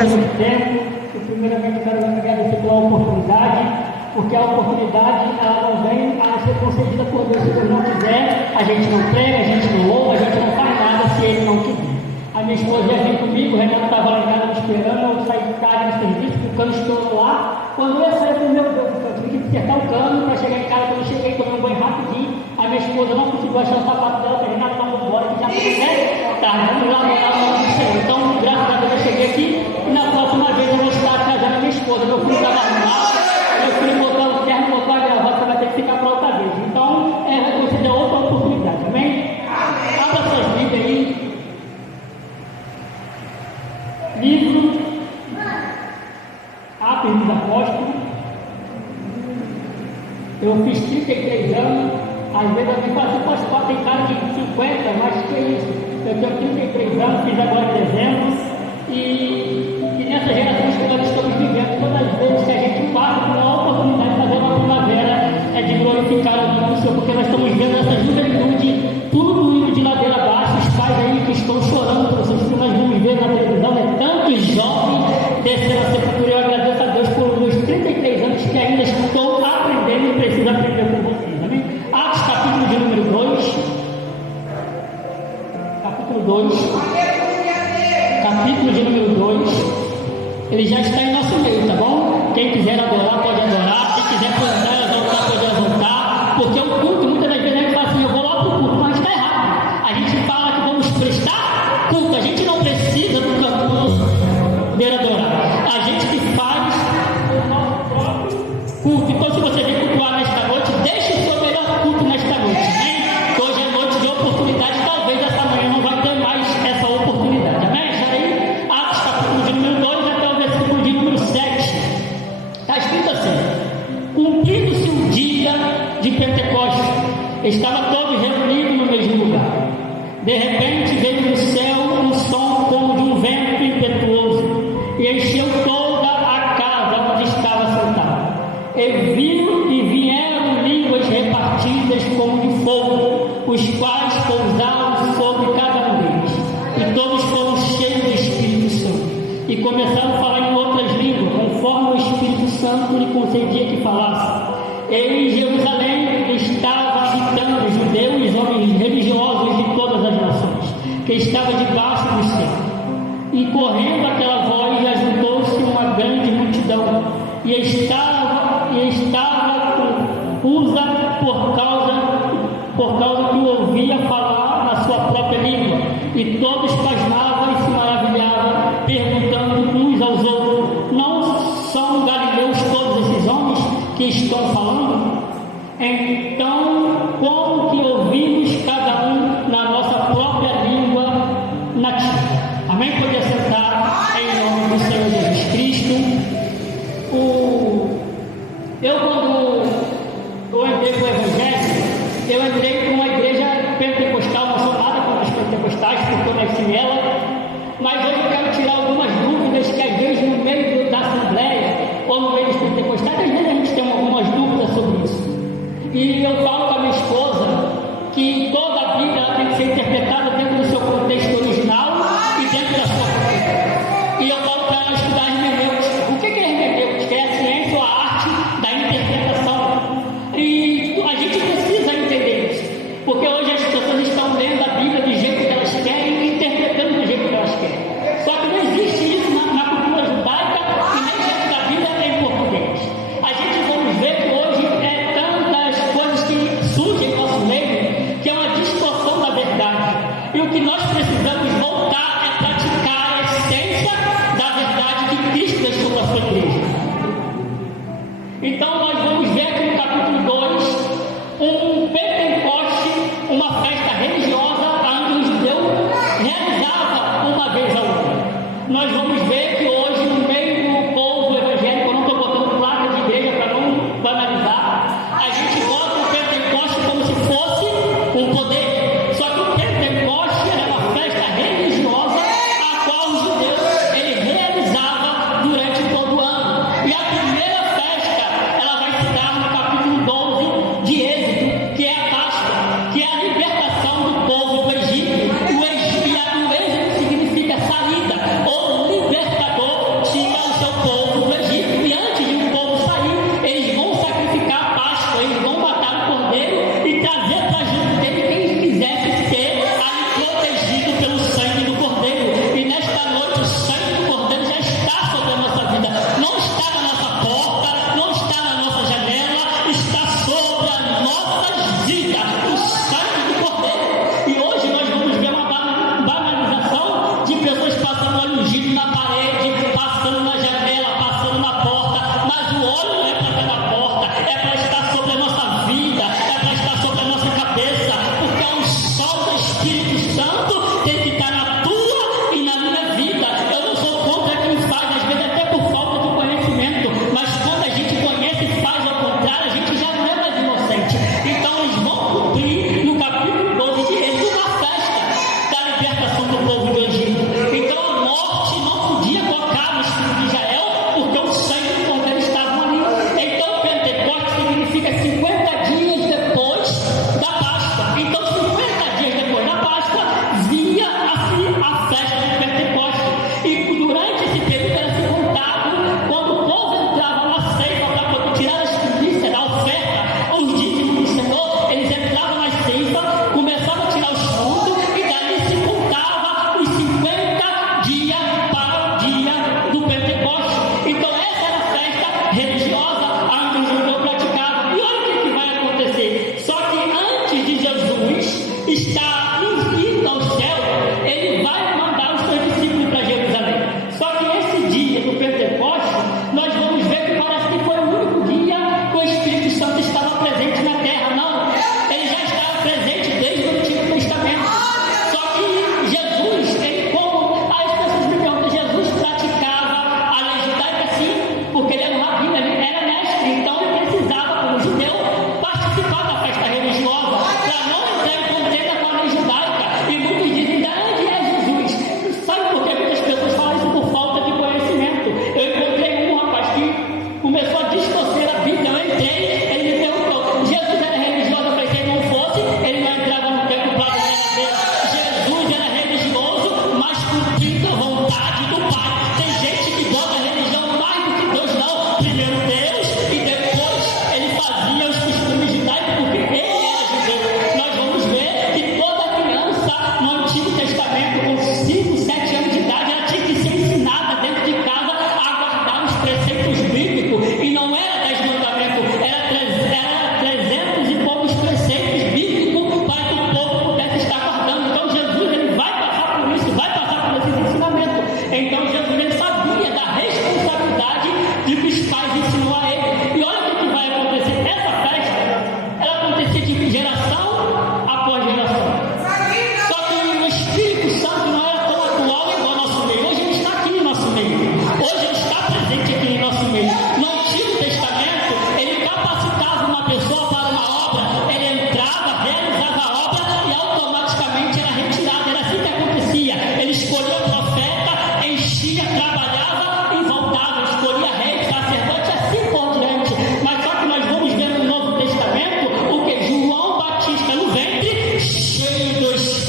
desse tempo. Eu primeiramente quero agradecer pela oportunidade, porque a oportunidade ela não vem a ser concedida por Deus. Se Deus não quiser, a gente não prega, a gente não louva, a gente não faz nada se Ele não quiser. A minha esposa ia vir comigo, o Renato estava lá em casa me esperando, eu saí de casa no serviço, o cano estourou lá. Quando eu ia sair, eu falei, meu Deus, eu tive que acertar o cano para chegar em casa. Quando eu cheguei, tomei um banho rapidinho. A minha esposa não conseguiu achar o sapato dela, falei, Renato, vamos embora, que já foi, tá, vamos lá, vamos lá. Então, graças a Deus, eu cheguei aqui e na próxima vez eu vou estar casando a minha esposa. Meu filho estava arrumado, meu filho botou o terno, botou a gravata, vai ter que ficar para outra vez. Então, você deu outra oportunidade, amém? Abra suas Bíblias aí. Livro Atos dos Apóstolos. Eu fiz 33 anos. Às vezes alguém fala assim, tem cara de 50, mas que isso? Eu tenho 33 anos, fiz agora em dezembro. E nessa geração que nós estamos vivendo, todas as vezes que a gente passa por uma oportunidade de fazer uma primavera, é de glorificar o nome do Senhor, porque nós estamos vendo essa juventude, tudo indo de ladeira abaixo, os pais aí que estão chorando pelos seus filhos, nós vamos ver na televisão, tantos jovens descendo a sepultura. Eu agradeço a Deus por os 33 anos que ainda estou aprendendo e preciso aprender com vocês, amém? Atos capítulo de número 2, capítulo de número 2, ele já está em nosso meio, tá bom? Quem quiser adorar, pode adorar, quem quiser plantar, exaltar, pode exaltar, porque o culto, muitas das vezes a gente fala assim, eu vou lá para o culto, mas está errado. A gente fala que vamos prestar culto, a gente não precisa do cantor vir adorar, a gente que faz o nosso próprio culto. Então, se você vem cultuar nesta noite, deixe o seu melhor culto nesta noite, né? Hoje é noite de oportunidade, talvez essa manhã não vai ter mais essa oportunidade, amém? Já aí, Atos capítulo de número 2 até o versículo de número 7, está escrito assim: cumprido-se o dia de Pentecostes, estava todos reunidos no mesmo lugar. De repente veio do céu um som como de um vento impetuoso e encheu toda a casa onde estava sentado. E vieram línguas repartidas como de fogo, os quais pousaram sobre cada um deles. E todos foram cheios do Espírito Santo e começaram a falar em outras línguas, conforme o Espírito Santo lhe concedia que falasse. E em Jerusalém estava habitando judeus e homens religiosos de todas as nações, que estavam debaixo do céu. E correndo aquela voz, ajuntou-se uma grande multidão, e estava confusa por causa que ouvia falar na sua própria língua. E todos pasmavam e se maravilhavam, perguntando uns aos outros: não são galileus todos esses homens que estão falando? Então, como que ouvimos cada um na nossa própria língua nativa? Amém? Pode sentar em nome do Senhor Jesus Cristo. Quando eu entrei com o Evangelho, eu entrei com uma igreja pentecostal. Não sou nada com as pentecostais, porque eu nasci nela, mas hoje eu quero tirar algumas dúvidas que às vezes no meio da assembleia ou no meio dos pentecostais, às vezes a gente tem algumas dúvidas sobre isso. E eu falo com a minha esposa que toda a Bíblia ela tem que ser interpretada dentro do seu contexto original e dentro da sua cultura. E eu falo para ela estudar hermenêutica. O que é hermenêutica? É a ciência ou a arte da interpretação. E a gente precisa entender isso, porque hoje as pessoas estão lendo a Bíblia do jeito que elas querem e interpretando do jeito que elas querem. Só que não existe isso na cultura judaica e nem dentro da Bíblia em português. A gente vamos ver que hoje tantas coisas que surgem em nosso meio que é uma distorção da verdade. E o que nós precisamos voltar é praticar a essência da verdade que Cristo deixou para a sua igreja. Então nós vamos ver aqui no capítulo 2 um Pentecoste, uma festa religiosa onde o judeu realizava uma vez ao ano. Nós vamos ver que hoje no meio do povo evangélico, eu não estou botando placa de igreja para não banalizar, a gente bota o Pentecoste como se fosse um poder. Só que o Pentecoste era uma festa religiosa a qual o judeu ele realizava durante todo o ano. E a primeira festa ela vai se dar no capítulo 12 de Êxodo, que é a Páscoa, que é a libertação do povo do Egito. O Êxodo significa saída ou libertador.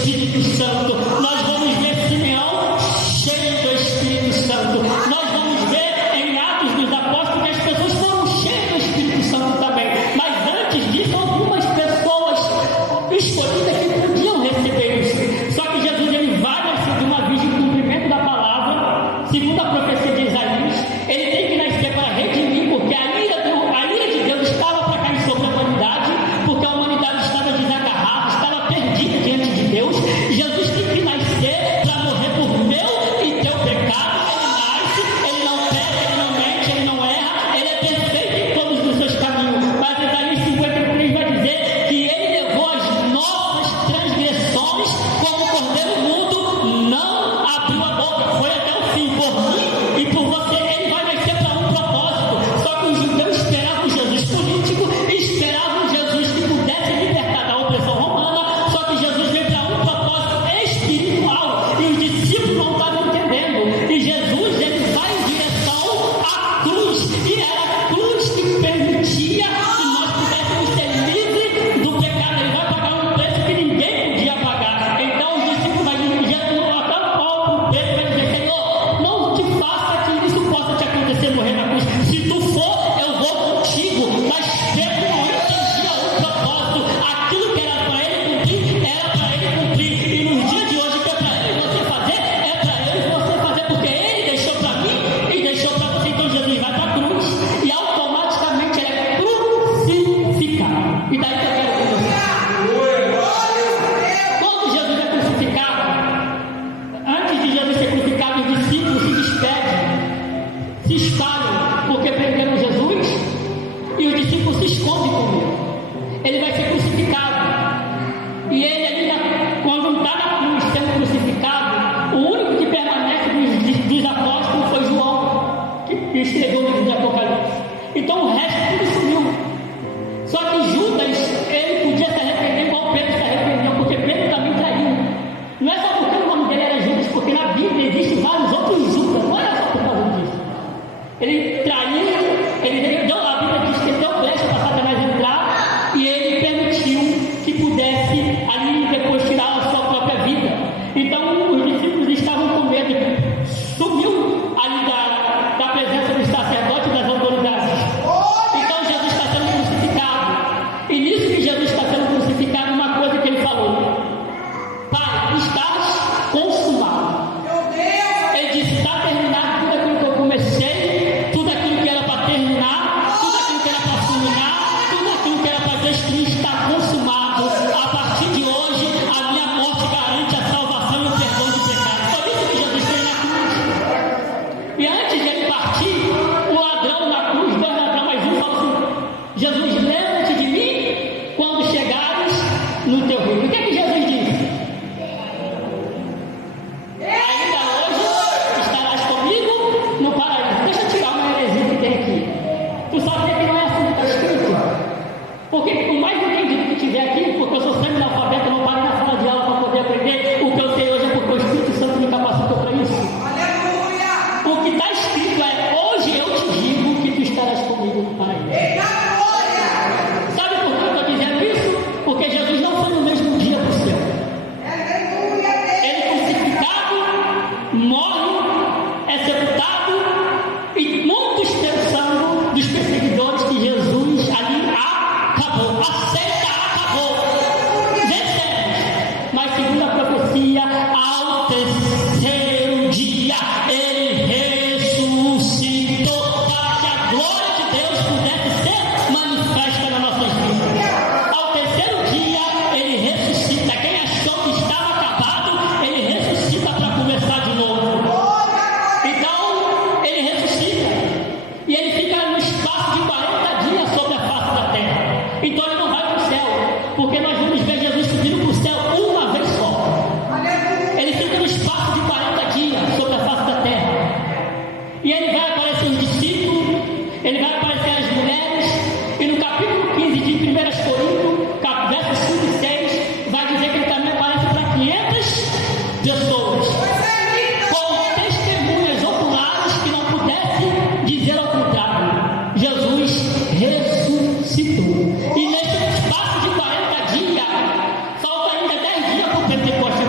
Espírito Santo. Nós vamos ver Simeão cheio do Espírito Santo. Nós vamos ver em Atos dos Apóstolos que as pessoas foram cheias do Espírito Santo também. Mas antes disso, algumas pessoas escolhidas que podiam receber isso. Só que Jesus ele vai nascer de uma virgem em cumprimento da palavra, segundo a profecia de Isaías. Ele tem que nascer para redimir, porque a ira de Deus estava para cair sobre a humanidade, porque a humanidade estava desagarrada, estava perdida diante de Deus. Jesus tem que nascer para morrer por meu e teu pecado. Ele nasce, ele não peca, ele não mente, ele não erra, ele é perfeito em todos os seus caminhos. Mas Isaías 53 vai dizer que ele levou as nossas transgressões, como o cordeiro mudo não abriu a boca, foi até o fim. Por mim e por você, ele vai nascer para um propósito. Só que os judeus esperavam Jesus político, esperavam Jesus que pudesse libertar da opressão romana. Só que Jesus veio para um propósito espiritual e os discípulos não estavam entendendo. E Jesus ele vai em direção à cruz, e era a cruz que permitia que nós pudéssemos ser livres do pecado. Ele vai pagar um preço que ninguém podia pagar. Então os discípulos vai dizer, até o próprio Pedro vai dizer: Senhor, não te faça que isso possa te acontecer, morrer na cruz. Se tu for, eu vou contigo. Mas Pedro não entendia o propósito. Aquilo que era para ele cumprir, era para ele cumprir. E nos dias de hoje, que é para ele e você fazer, é para ele e você fazer, porque ele deixou para mim e deixou para você. Então Jesus vai para a cruz e automaticamente ele é crucificado. E daí que eu quero que você. Quando Jesus é crucificado, antes de Jesus ser crucificado, os discípulos se despedem, se espalham, porque prenderam Jesus, e os discípulos se escondem com ele. Ele vai ser crucificado, e ele ali, quando está na cruz sendo crucificado, o único que permanece dos apóstolos foi João, que escreveu o livro de Apocalipse. Então o resto tudo sumiu. Só que Judas, ele podia se arrepender igual Pedro se arrependeu, porque Pedro também traiu. Não é só porque o nome dele era Judas, porque na Bíblia existem vários outros Judas, não era só por causa disso. Ele traiu, a Bíblia diz que ele deu brecha para Satanás entrar, e ele permitiu que pudesse ali depois tirar a sua própria vida. Então os discípulos estavam com medo, sumiu ali da presença dos sacerdotes e das autoridades. Então Jesus está sendo crucificado, e nisso que Jesus está sendo crucificado, uma coisa que ele falou: Pai, estás consumado. Ele disse: está terminado tudo aquilo que eu comecei, tudo aquilo que era para terminar, tudo aquilo que era para culminar, tudo aquilo que era para destruir está consumado. A partir de hoje, a minha morte garante a salvação e o perdão de pecados. Foi isso que Jesus fez na cruz. E antes de ele partir, o ladrão na cruz, 2 ladrões mais um, falou assim: Jesus, lembra-te de mim quando chegares no teu reino. O que é que Jesus disse? Ainda hoje estarás comigo no paraíso. Deixa eu tirar uma heresia que tem aqui. Tu sabe que não é assim que está escrito? Porque o mais entendido que tiver aqui, porque eu sou semi-analfabeto, eu não parei na sala de aula para poder aprender. O que eu sei hoje é porque o Espírito Santo me capacitou para isso. O que está escrito é: hoje eu te digo que tu estarás comigo no paraíso. Sabe por que eu estou dizendo isso? Porque Jesus não foi no mesmo dia para o céu. Ele é crucificado, morre, é sepultado, e muitos pensando dos perseguidores que Jesus ali acabou. A seita acabou. Vencemos. Mas segundo a profecia, ao terceiro dia ele ressuscitou, para que a glória de Deus pudesse ser manifesta nas nossas vidas. Ao terceiro dia ele ressuscita. Quem achou que estava acabado, ele ressuscita para começar de novo. Então ele ressuscita, e ele fica no espaço de 40 dias sobre a face da terra. Então ele não vai para o céu, porque nós vamos ver Jesus subindo para o céu uma vez só. Ele fica no espaço de 40 dias sobre a face da terra, e ele vai aparecer os discípulos, ele vai aparecer as mulheres, e no capítulo 15 de 1 Coríntios, versos 5 e 6, vai dizer que ele também aparece para 500 pessoas, com testemunhas oculares que não pudessem dizer ao contrário. Jesus ressuscitou. E nesse espaço de 40 dias, falta ainda 10 dias para o Pentecostes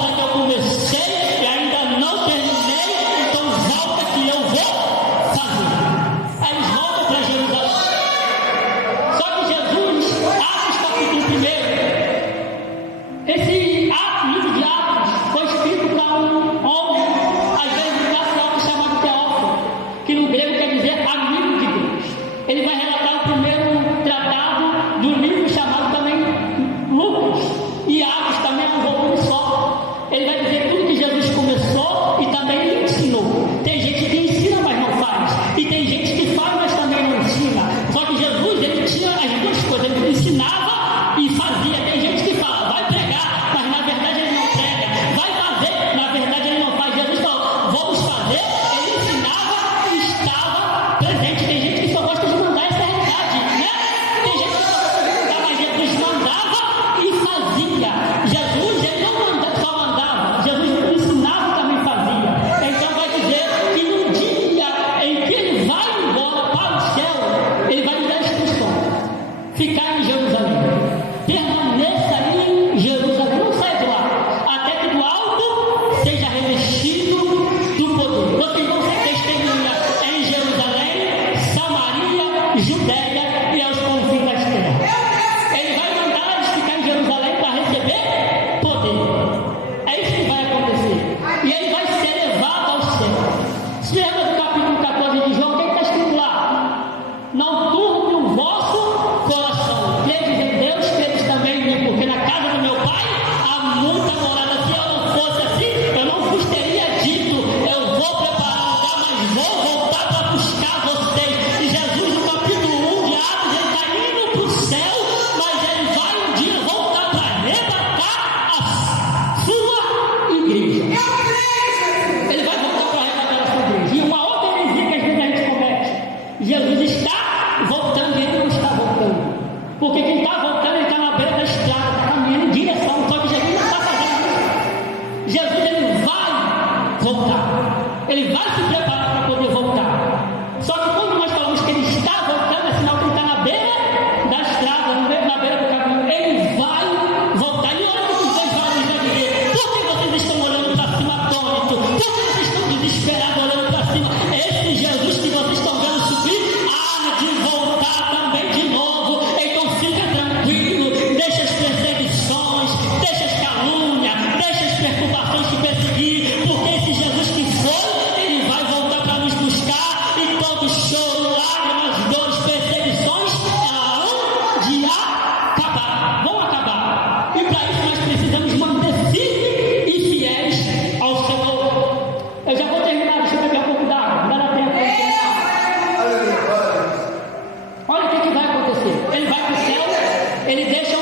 obra que eu comecei e ainda não terminei, então volta que eu vou fazer. Aí eles voltam para Jerusalém. Só que Jesus, Atos capítulo 1, esse livro de Atos foi escrito para um homem, às vezes um casal chamado Teófilo, que no grego quer dizer amigo de Deus. Ele vai relatar o primeiro tratado do livro chamado também Lucas, e Atos também é um volume só. Ele vai dizer tudo que Jesus começou e também ele ensinou. Tem gente que ensina, mas não faz, e tem gente que faz, mas também não ensina. Só que Jesus, ele tinha as duas coisas, ele ensinava e fazia. Tem gente que fala, vai pregar, mas na verdade ele não prega. Vai fazer, na verdade ele não faz. Jesus falou, vamos fazer. Ele ensinava e estava presente. Tem gente que só gosta de mandar, essa realidade, né? Tem gente que só gosta de mandar, mas Jesus mandava e fazia. Jesus, ele não só mandava, Jesus ensinava e também fazia. Então vai dizer que no dia em que ele vai embora para o céu, ele vai lhe dar instrução: ficar em Jerusalém, permaneça em Jerusalém, não sai de lá, até que do alto seja revestido do poder. Vocês vão ser testemunha em Jerusalém, Samaria, Judéia e aos confins das terras. Ele vai mandar eles ficar em Jerusalém para receber poder. É isso que vai acontecer. E ele vai ser levado ao céu. Se lembra do capítulo 14 de João, o que está escrito lá? Não turbe o vosso coração. Credes em Deus, credes também em mim, porque na casa do meu pai há muita morada. Se eu não fosse assim, eu não vos teria dito, eu vou preparar um lugar, mas vou voltar para buscar vocês. E Jesus, no capítulo 1 de Atos, ele está indo para o céu, mas ele vai um dia voltar para arrebatar a sua igreja. Ele vai voltar para arrebatar a sua igreja. E uma outra heresia que às vezes a gente comete: Jesus está voltando e ele não está voltando. Porque quem está voltando, ele está na beira da estrada, está caminhando em direção, só que Jesus não está fazendo isso. Jesus, ele vai voltar. Ele vai se preparar para poder voltar. Só que quando nós falamos que ele está voltando, é sinal que ele está na beira da estrada, na beira do caminho. Ele vai voltar. E olha o que os dois jovens vão dizer: por que vocês estão olhando para cima atônitos? Por que vocês estão desesperados olhando para cima? Esse Jesus que vocês estão vendo subir há de voltar também de novo. Então fica tranquilo, deixa as perseguições, deixa as calúnias, deixa as preocupações te perseguir, porque esse Jesus que foi, ele vai voltar para nos buscar, e todo choro, lágrimas, dores, perseguições, elas vão de acabar, vão acabar. E para isso nós precisamos manter firmes e fiéis ao Senhor. Eu já vou terminar, deixa eu beber um pouco d'água, não dá tempo. Olha o que vai acontecer. Ele vai para o céu, ele deixa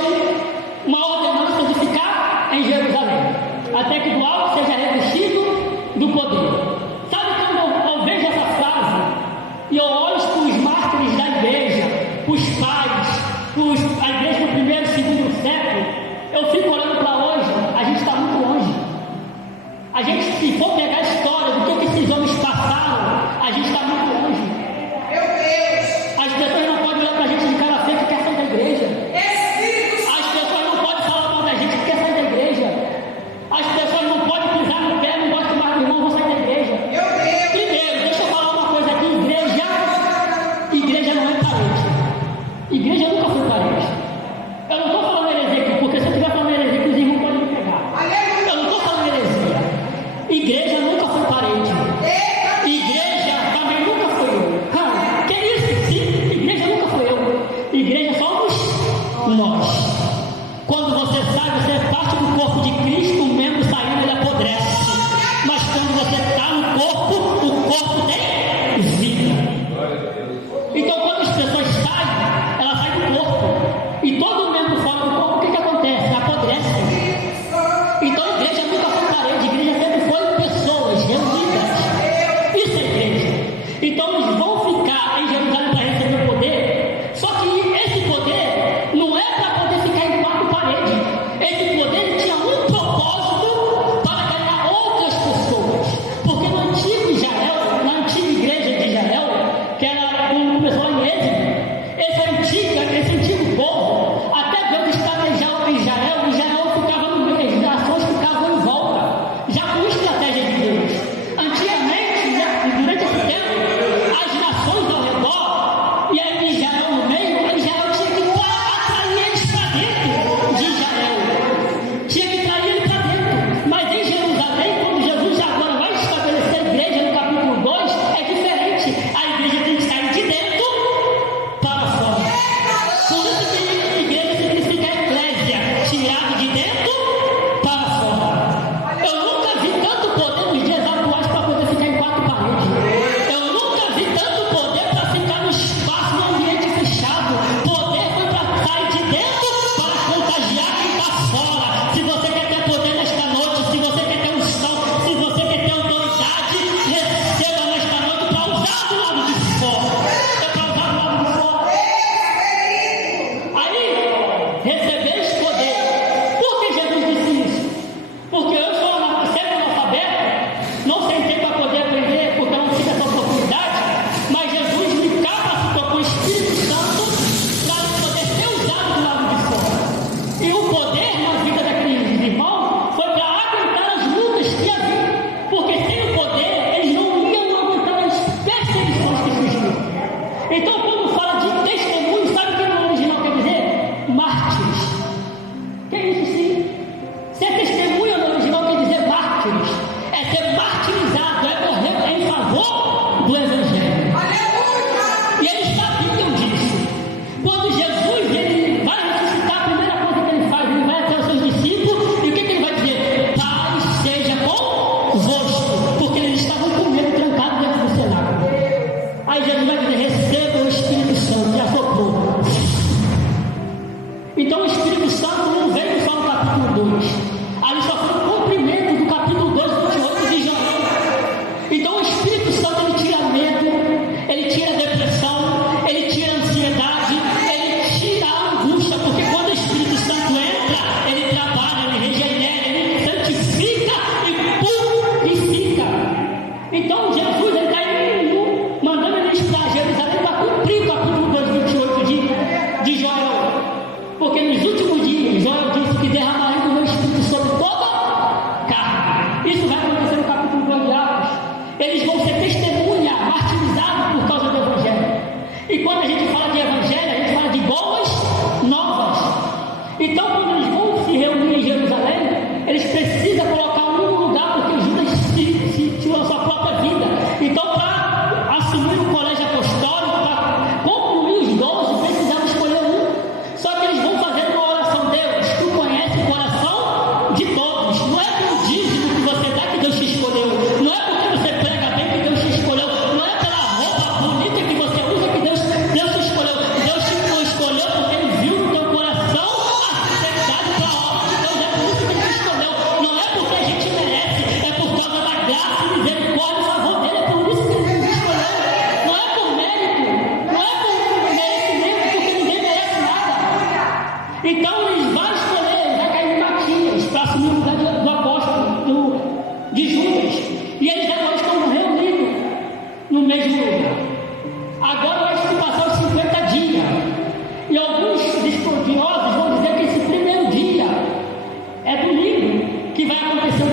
uma ordenança de ficar em Jerusalém, até que do alto seja revestido do poder. Sabe quando eu vejo essa frase e eu olho para os mártires da igreja, os pais, a igreja do primeiro e segundo século, eu fico olhando para hoje, a gente está muito longe. A gente, se for pegar a história do que esses homens passaram, a gente está muito longe. As pessoas não podem olhar para a gente de cara feia que quer sair da igreja. As pessoas não podem falar mal da gente que quer sair da igreja. As pessoas não podem pisar no pé, não gostam mais do irmão, vão sair da igreja. Primeiro, deixa eu falar uma coisa aqui: igreja não é parede. Igreja nunca foi parede. Eu não estou falando heresia aqui, porque se eu estiver falando heresia, os irmãos podem me pegar. Eu não estou falando heresia. Igreja nunca foi parede. Igreja também nunca foi eu. Que isso? Sim, igreja nunca foi eu. Igreja somos nós. Quando você sai, você é parte do corpo de Cristo, o membro saindo, ele apodrece. Mas quando você está no corpo, o corpo tem vida. Então quando as pessoas saem, elas saem do corpo. E todo membro fora do corpo, o que acontece? Apodrece. Então a igreja nunca foi parede, a igreja sempre foi pessoas reunidas. Isso é igreja. Então eles vão ficar em Jerusalém para receber poder. Só que esse poder não é para poder ficar em quatro paredes. Esse poder tinha um propósito para ganhar outras pessoas. Porque no antigo Israel, na antiga igreja de Israel, que era um pessoal em Êxodo, esse antigo povo, até Deus estabelejava em Israel ficava no meio, as nações ficavam em volta.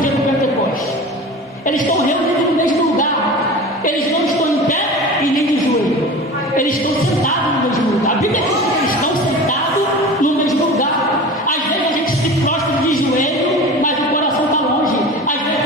dia do Pentecostes. Eles estão reunidos no mesmo lugar. Eles não estão em pé e nem de joelho. Eles estão sentados no mesmo lugar. A Bíblia diz que eles estão sentados no mesmo lugar. Às vezes a gente se prostra de joelho, mas o coração está longe. Às vezes,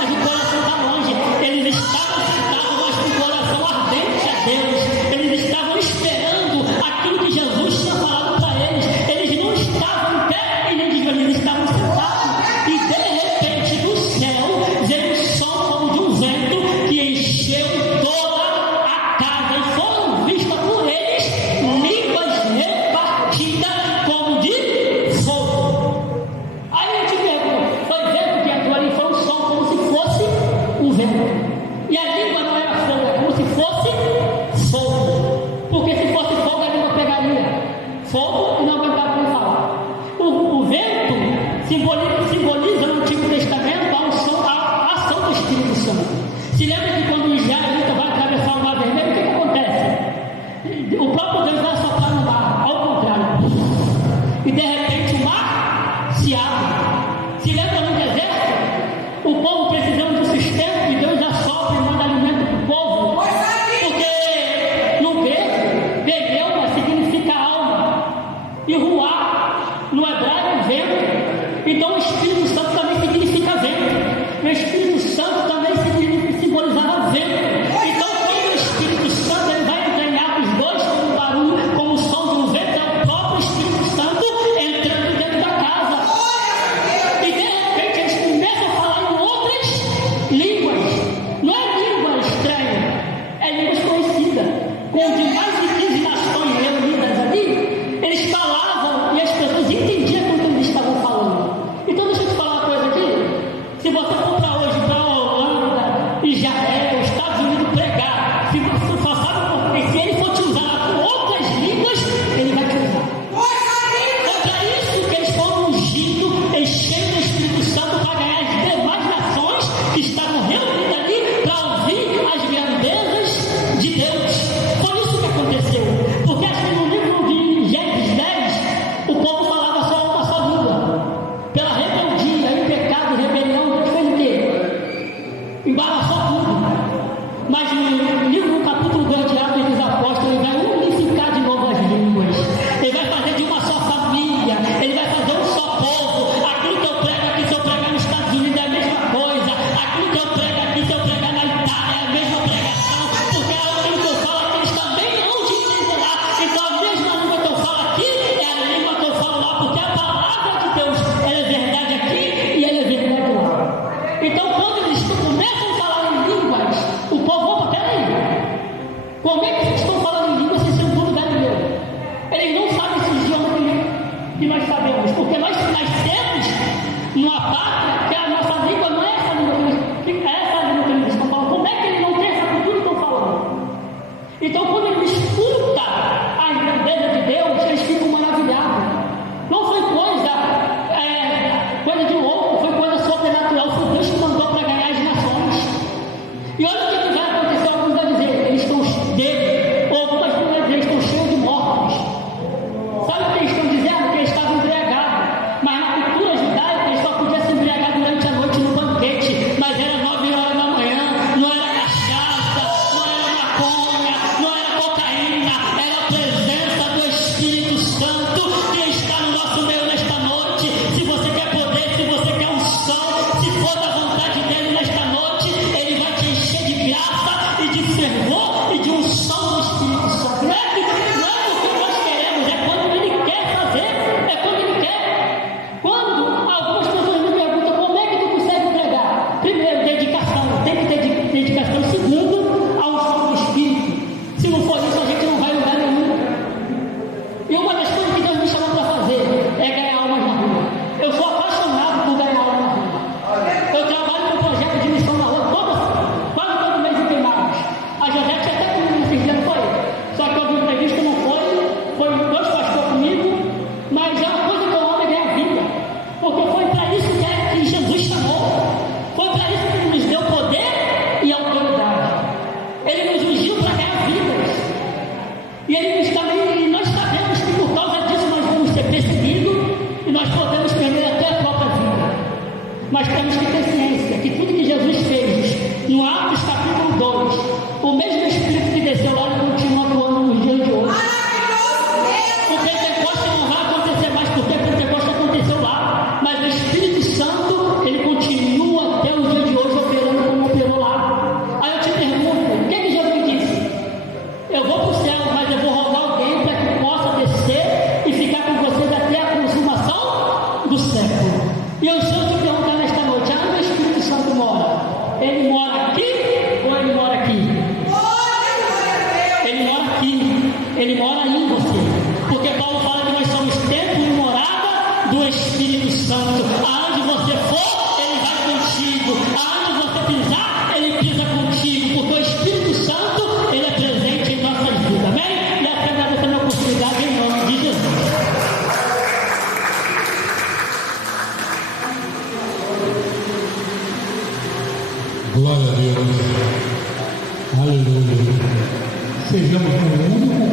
mas o coração está longe. Eles estavam sentados, mas com o coração ardente a Deus. Eles estavam esperando aquilo que Jesus tinha falado para eles. Eles não estavam em pé e nem de joelho, eles estavam sentados. E de repente do céu veio o som como de um vento que encheu toda a casa e foram vistas por eles línguas repartidas como de fogo. Aí eu te pergunto, foi vento que entrou ali, foi um som como se fosse um vento. E a língua não era fogo, é como se fosse fogo. Porque se fosse fogo a língua pegaria fogo e não aguentaria falar. O vento simboliza no Antigo Testamento a ação do Espírito Santo. Se lembra que quando o israelita vai atravessar o mar vermelho, o que acontece? O próprio Deus vai soprar no mar, ao contrário. E de repente o mar se abre. Se lembra no deserto? O povo precisando de sustento e Deus assopra e manda alimento para o povo. Porque no grego, pneuma significa alma. E ruá, no hebraico, vento. Então o Espírito Santo também significa vento. O Espírito Santo também simbolizava vento. Então quando o Espírito Santo ele vai entranhar os dois com um barulho, com o som de um vento, é o próprio Espírito Santo entrando dentro da casa. E de repente eles começam a falar em outras línguas. Não é língua estranha, é língua conhecida. Com de mais de 15 nações reunidas ali, eles falavam e as pessoas entendiam o que eles estavam falando. Então deixa eu te falar uma coisa aqui. Se você for para hoje para a Holanda, Israel, Estados Unidos pregar, se você só sabe por quê, se ele for te usar com outras línguas, ele vai te usar. É para isso que eles foram ungidos, enchendo o Espírito Santo para ganhar as demais nações que estavam reunidas ali para ouvir as grandezas de Deus. Foi isso que aconteceu. Porque acho que no livro de Gênesis 10, o povo falava só uma só língua. Pela rebeldia, e pecado, rebelião, Deus fez o quê? Embaraçou tudo. Mas no livro, no capítulo 2 de Atos dos Apóstolos, ele vai unificar de novo as línguas. Ele vai fazer de uma só família. Ele vai fazer um só povo. Aquilo que eu prego aqui, se eu pregar nos Estados Unidos, é a mesma coisa. Aquilo que eu prego aqui, se eu pregar na Itália, é a mesma pregação. Porque aquilo que eu falo aqui, eles também não te entendem lá. Então a mesma língua que eu falo aqui, é a língua que eu falo lá. Porque a palavra de Deus, ela é verdade aqui e ela é verdade lá. Então quando eles começam a falar em línguas, o povo, opa, peraí. Como é que vocês estão falando em línguas se são tudo galileu? Eles não sabem esse idioma que nós sabemos, porque nós nascemos numa pátria que a nossa língua não é essa língua que eles estão falando. Como é que eles não têm essa cultura que estão falando? Então, quando eles escutam a grandeza de Deus, eles ficam maravilhados. Não foi coisa de louco, foi coisa sobrenatural. Foi Deus que mandou para ganhar que ter ciência que tudo que Jesus fez, no Atos capítulo 2, o mesmo Espírito que desceu lá continua atuando nos dias de hoje. O Pentecoste não vai acontecer mais, porque o Pentecoste aconteceu lá, mas o Espírito Santo, ele continua até o dia de hoje operando como operou lá. Aí eu te pergunto, o que Jesus disse? Eu vou para o céu, mas eu vou rogar alguém para que possa descer e ficar com vocês até a consumação do século. E eu sou te perguntar nesta noite, onde o Espírito Santo mora? Ele mora aqui ou ele mora aqui? Ele mora aqui, ele mora em você. Porque Paulo fala que nós somos templo e morada do Espírito Santo. Aonde você for, ele vai contigo. Aonde você pisar, ele pisa contigo. Porque o Espírito Santo, ele é presente em nossas vidas. Amém? E até agradecendo a oportunidade em nome de Jesus. Glória a Deus. Aleluia. Sejamos um único